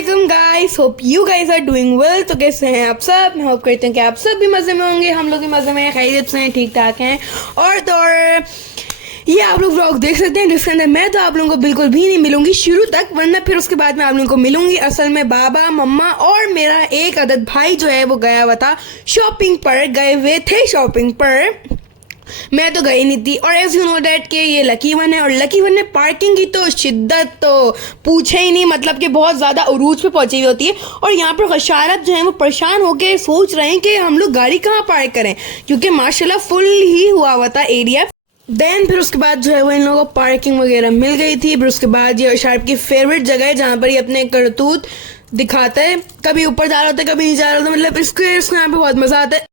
अस्सलाम guys, hope you guys are doing well. तो कैसे हैं आप सब? मैं होप करते हैं कि आप सब भी मजे में होंगे। हम लोग भी मजे में, खैरियत से हैं, ठीक ठाक हैं। और ये आप लोग व्लॉग देख सकते हैं जिसके अंदर मैं तो आप लोगों को बिल्कुल भी नहीं मिलूंगी शुरू तक, वरना फिर उसके बाद मैं आप लोगों को मिलूंगी। असल में बाबा, मम्मा और मेरा एक अदद भाई जो है वो गया हुआ था शॉपिंग पर, गए हुए थे शॉपिंग पर। मैं तो गई नहीं थी। और एज यू नो डैट के ये लकी वन है, और लकी वन में पार्किंग की तो शिद्दत तो पूछे ही नहीं, मतलब कि बहुत ज़्यादा उरूज पे पहुंची हुई होती है। और यहाँ पर खशारत जो है वो परेशान होकर सोच रहे हैं कि हम लोग गाड़ी कहाँ पार्क करें, क्योंकि माशाल्लाह फुल ही हुआ था एरिया। देन फिर उसके बाद जो है वो इन लोगों को पार्किंग वगैरह मिल गई थी। फिर उसके बाद ये शार्प की फेवरेट जगह है जहाँ पर ये अपने करतूत दिखाता है, कभी ऊपर जा रहा होता है कभी नीचे जा रहा होता है, मतलब इसको यहाँ पे बहुत मजा आता है।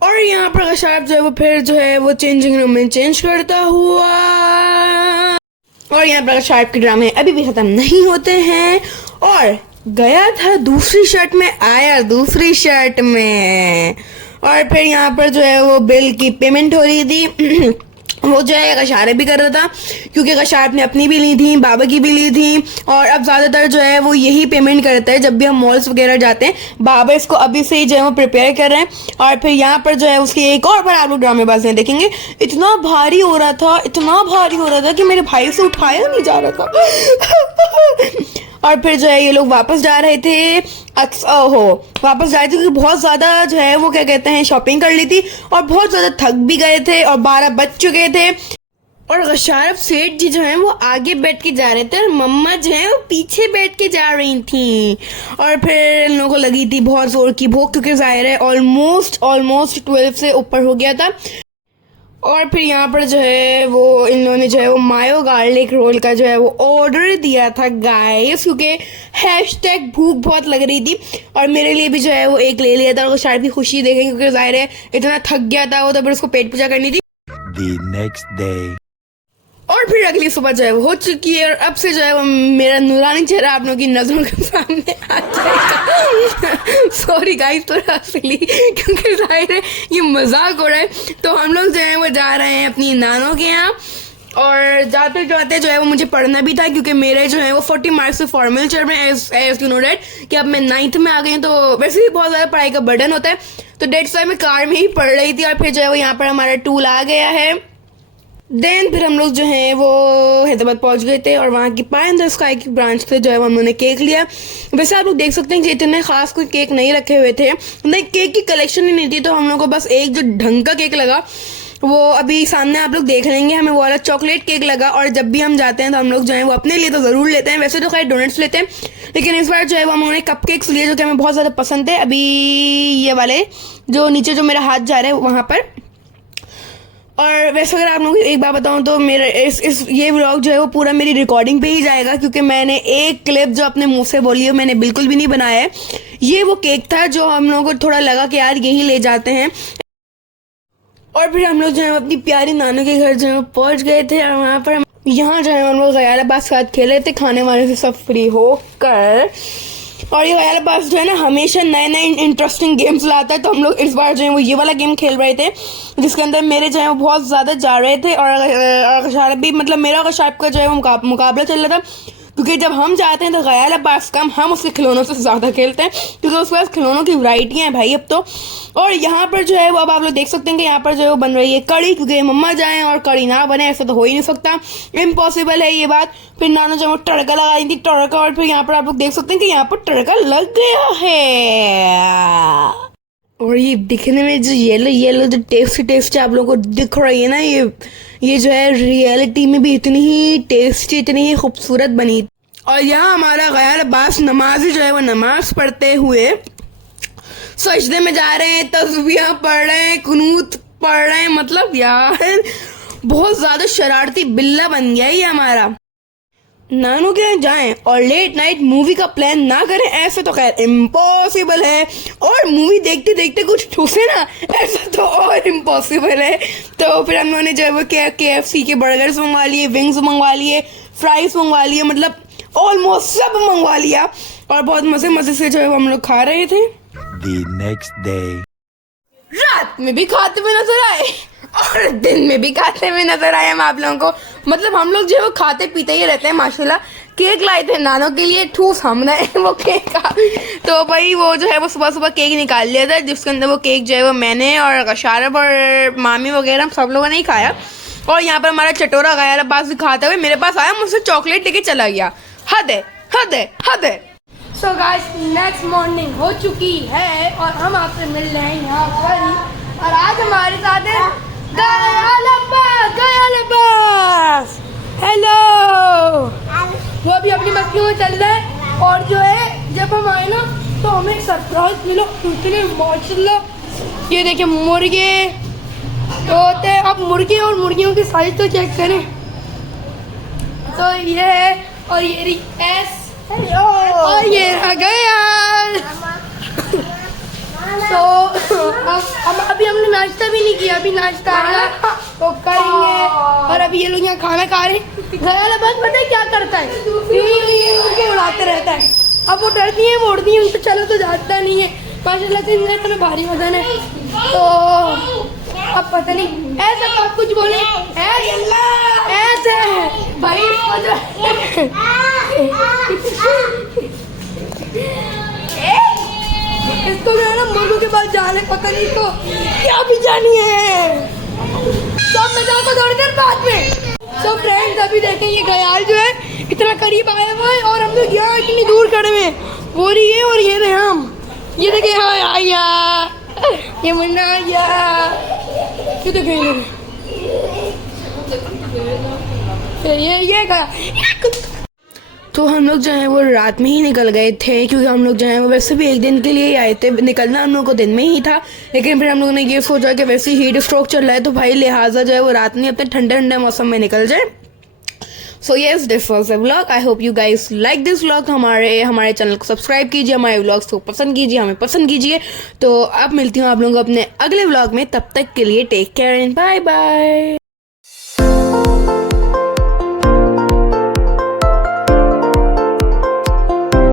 और यहाँ पर शार्प जो है वो फिर जो है वो चेंजिंग रूम में चेंज करता हुआ, और यहाँ पर शार्प के ड्रामे अभी भी खत्म नहीं होते हैं। और गया था दूसरी शर्ट में, आया दूसरी शर्ट में। और फिर यहाँ पर जो है वो बिल की पेमेंट हो रही थी। वो जो है कशारे भी कर रहा था, क्योंकि कशार ने अपनी भी ली थी, बाबा की भी ली थी। और अब ज़्यादातर जो है वो यही पेमेंट करता है जब भी हम मॉल्स वगैरह जाते हैं। बाबा इसको अभी से ही जो है वो प्रिपेयर कर रहे हैं। और फिर यहाँ पर जो है उसकी एक और बार आप लोग ड्रामेबाजियाँ देखेंगे। इतना भारी हो रहा था, इतना भारी हो रहा था कि मेरे भाई से उठाया नहीं जा रहा था। और फिर जो है ये लोग वापस जा रहे थे, वापस जा रहे थे क्योंकि बहुत ज़्यादा जो है वो क्या कहते हैं शॉपिंग कर ली थी, और बहुत ज़्यादा थक भी गए थे, और 12 बज चुके थे। और गशारफ सेठ जी जो हैं वो आगे बैठ के जा रहे थे, और मम्मा जो है वो पीछे बैठ के जा रही थी। और फिर इन लोगों को लगी थी बहुत जोर की भूख, क्योंकि जाहिर है ऑलमोस्ट 12 से ऊपर हो गया था। और फिर यहाँ पर जो है वो इन लोगों ने जो है वो मायो गार्लिक रोल का जो है वो ऑर्डर दिया था गाइस, क्योंकि हैशटैग भूख बहुत लग रही थी। और मेरे लिए भी जो है वो एक ले लिया था, और शायद भी खुशी देखें, क्योंकि जाहिर है इतना थक गया था वो, तो फिर उसको पेट पूजा करनी थी। The next day. और फिर अगली सुबह जो है वो हो चुकी है, और अब से जो है वो मेरा नूरानी चेहरा आप लोगों की नजरों के सामने आ जाएगा। सॉरी गाइस, थोड़ा असली, क्योंकि जाहिर है ये मजाक हो रहा है। तो हम लोग जो है वो जा रहे हैं अपनी नानों के यहाँ, और जाते जाते जो है वो मुझे पढ़ना भी था, क्योंकि मेरे जो है वो 40 मार्क्स से फॉर्मल चल रहे हैं। एज यू नो डैट कि अब मैं 9th में आ गई हूँ, तो वैसे भी बहुत ज़्यादा पढ़ाई का बर्डन होता है। तो डेट्स वाई मैं कार में ही पढ़ रही थी। और फिर जो है वो यहाँ पर हमारा टूल आ गया है। देन फिर हम लोग जो है वो हैदराबाद पहुंच गए थे, और वहाँ की पाई इन द स्काई की ब्रांच से जो है वो हम लोगों ने केक लिया। वैसे आप लोग देख सकते हैं कि इतने खास कोई केक नहीं रखे हुए थे, नहीं केक की कलेक्शन ही नहीं थी, तो हम लोग को बस एक जो ढंग का केक लगा वो अभी सामने आप लोग देख लेंगे, हमें वो वाला चॉकलेट केक लगा। और जब भी हम जाते हैं तो हम लोग जो है वो अपने लिए तो ज़रूर लेते हैं, वैसे तो खैर डोनट्स लेते हैं, लेकिन इस बार जो है वो हम लोगों ने कप केक्स लिए जो कि हमें बहुत ज़्यादा पसंद है। अभी ये वाले जो नीचे जो मेरा हाथ जा रहा है वहाँ पर। और वैसे अगर आप लोगों को एक बात बताऊं तो मेरा ये व्लॉग जो है वो पूरा मेरी रिकॉर्डिंग पे ही जाएगा, क्योंकि मैंने एक क्लिप जो अपने मुंह से बोली है मैंने बिल्कुल भी नहीं बनाया है। ये वो केक था जो हम लोगों को थोड़ा लगा कि यार यही ले जाते हैं। और फिर हम लोग जो है अपनी प्यारी नानू के घर जो है पहुंच गए थे, और वहाँ पर यहाँ जो है हम लोग गयालाबाद के साथ खेले थे, खाने वाने से सब फ्री होकर। और ये गयालाबाद जो है ना हमेशा नए नए इंटरेस्टिंग गेम्स लाता है, तो हम लोग इस बार जो है वो ये वाला गेम खेल रहे थे, जिसके अंदर मेरे जो है वो बहुत ज़्यादा जा रहे थे। और शायद भी मतलब मेरा और शायद का जो है वो मुकाबला चल रहा था, क्योंकि जब हम जाते हैं तो गयालाबाद कम हम उसके खिलौनों से ज़्यादा खेलते हैं, क्योंकि उसके पास खिलौनों की वैरायटियाँ हैं भाई अब तो। और यहाँ पर जो है वो अब आप लोग देख सकते हैं कि यहाँ पर जो है वो बन रही है कड़ी, क्योंकि मम्मा जाएं और कड़ी ना बने ऐसा तो हो ही नहीं सकता, इम्पॉसिबल है ये बात। फिर नाना जो है वो तड़का लगा रही थी, तड़का। और फिर यहाँ पर आप लोग देख सकते हैं कि यहाँ पर तड़का लग गया है। और ये दिखने में जो येलो येलो जो टेस्टी आप लोगों को दिख रही है ना, ये जो है रियलिटी में भी इतनी ही टेस्टी, इतनी ही खूबसूरत बनी। और यहाँ हमारा गयालाबाद नमाजी जो है वो नमाज पढ़ते हुए सजदे में जा रहे हैं, तस्बीह पढ़ रहे हैं, कुनूत पढ़ रहे हैं। मतलब यार बहुत ज़्यादा शरारती बिल्ला बन गया ये हमारा। नानू के यहाँ जाएं और लेट नाइट मूवी का प्लान ना करें ऐसे तो खैर इम्पॉसिबल है, और मूवी देखते देखते कुछ ठूसे ना ऐसा तो और इम्पॉसिबल है। तो फिर हम लोगों ने जो है वो KFC के बर्गर्स मंगवा लिए, विंग्स मंगवा लिए, फ्राइज मंगवा लिए, मतलब ऑलमोस्ट सब मंगवा लिया, और बहुत मजे से जो है वो हम लोग खा रहे थे। The next day. रात में भी खाते हुए नजर आए, और दिन में भी खाते हुए नजर आए हम आप लोगों को। मतलब हम लोग जो है वो खाते पीते ही रहते हैं माशाल्लाह। केक लाए थे नानों के लिए, ठूस हमने वो केक का। तो भाई वो जो है वो सुबह सुबह केक निकाल लिया था, जिसके अंदर वो केक जो है वो मैंने और शारब और मामी वगैरह हम सब लोगों ने ही खाया। और यहाँ पर हमारा चटोरा गाया पास भी खाते हुए मेरे पास आया, मुझसे चॉकलेट लेके चला गया। हद है, हद है, हद है। सो गाइस नेक्स्ट मॉर्निंग हो चुकी है और हम आपसे मिल रहे हैं यहाँ पर ही। और आज हमारे साथ है गयाल अब्बास। हेलो। वो अभी अपनी मस्तियों में चल रहा है। और जो है जब हम आए ना तो हमें एक सरप्राइज मिला, इतने माशाल्लाह। ये देखिए मुर्गे तो होते हैं। अब मुर्गे और मुर्गियों की साइज तो चेक करें। तो ये है और ये रही एस और ये रह गया। तो अब अभी हमने नाश्ता भी नहीं किया, अभी नाश्ता आएगा तो करेंगे। और अभी ये लोग यहाँ खाना खा रहे हैं। गयाल अब्बास पता है क्या करता है, ये उनको उड़ाते रहता है। अब वो डरती है, वो उड़ती है, उनको चलो तो जाता नहीं है माशाल्लाह से। इनका इतना भारी वजन है। तो अब पता नहीं ऐसा तो आप कुछ बोले ऐसे भाई इसको जो है ना मुर्गों के पास जाने पता नहीं तो क्या भी जानी है। सब मजाक को थोड़ी देर बाद में। तो फ्रेंड्स अभी देखें ये गयाल जो है इतना करीब आया हुआ है और हम लोग यहाँ इतनी दूर खड़े हुए हैं। वो रही है और ये रहे हम। ये देखे हाँ आया, ये मुन्ना आया। क्यों देखे ये गया। तो हम लोग जो है वो रात में ही निकल गए थे, क्योंकि हम लोग जो है वो वैसे भी एक दिन के लिए ही आए थे। निकलना हम लोग को दिन में ही था, लेकिन फिर हम लोगों ने ये सोचा कि वैसे हीट स्ट्रोक चल रहा है तो भाई लिहाजा जो है वो रात में अपने ठंडे ठंडे मौसम में निकल जाए। So yes this was a vlog. I hope you guys like this vlog. हमारे चैनल को सब्सक्राइब कीजिए, हमारे व्लॉग्स को पसंद कीजिए, हमें पसंद कीजिए। तो अब मिलती हूँ आप लोगों को अपने अगले व्लॉग में। तब तक के लिए take care and bye bye.